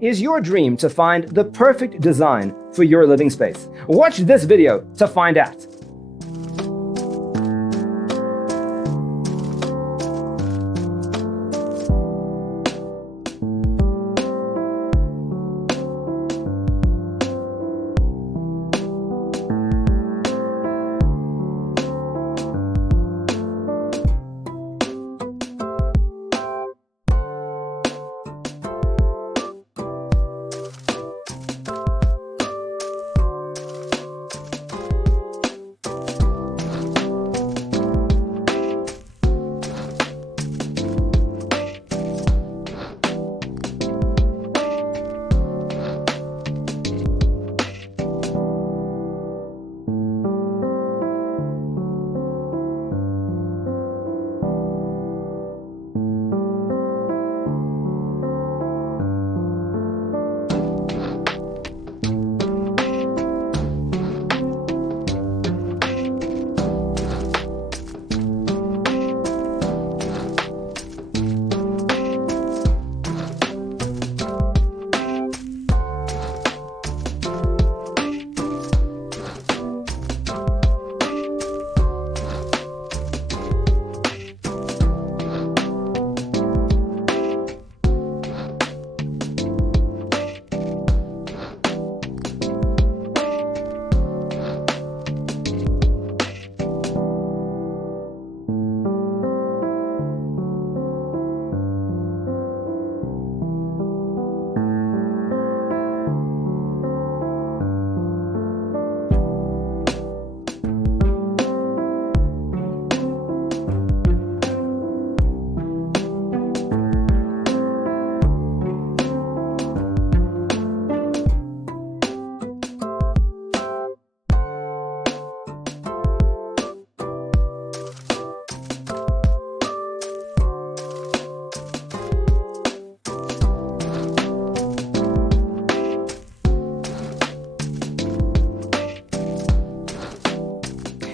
Is your dream to find the perfect design for your living space? Watch this video to find out.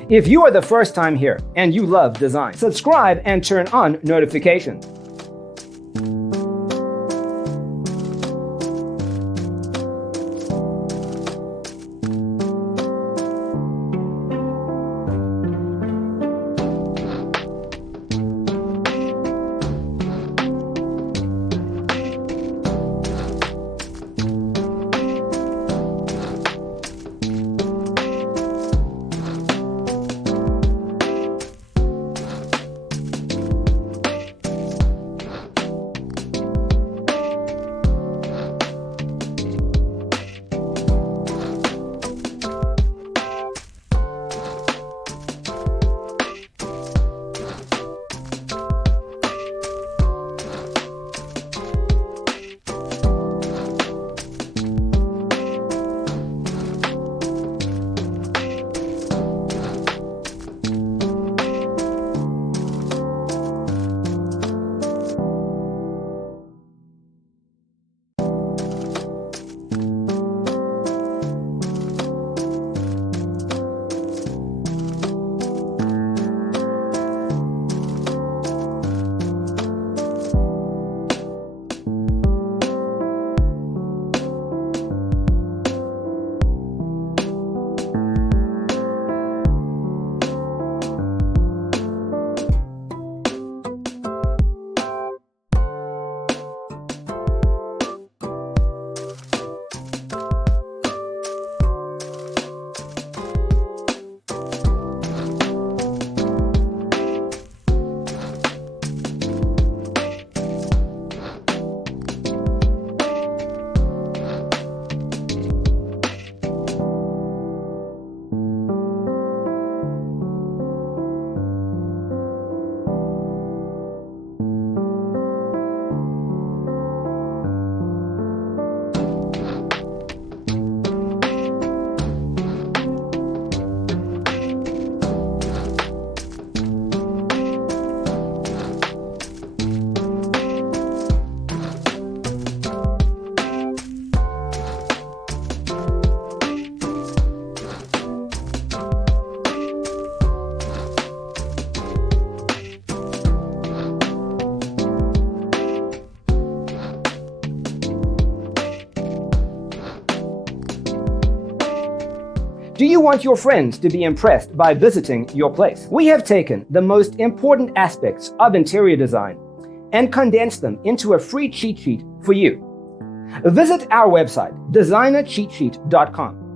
If you are the first time here and you love design, subscribe and turn on notifications. Do you want your friends to be impressed by visiting your place? We have taken the most important aspects of interior design and condensed them into a free cheat sheet for you. Visit our website, designercheatsheet.com.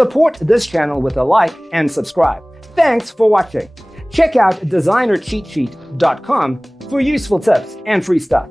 Support this channel with a like and subscribe. Thanks for watching. Check out designercheatsheet.com for useful tips and free stuff.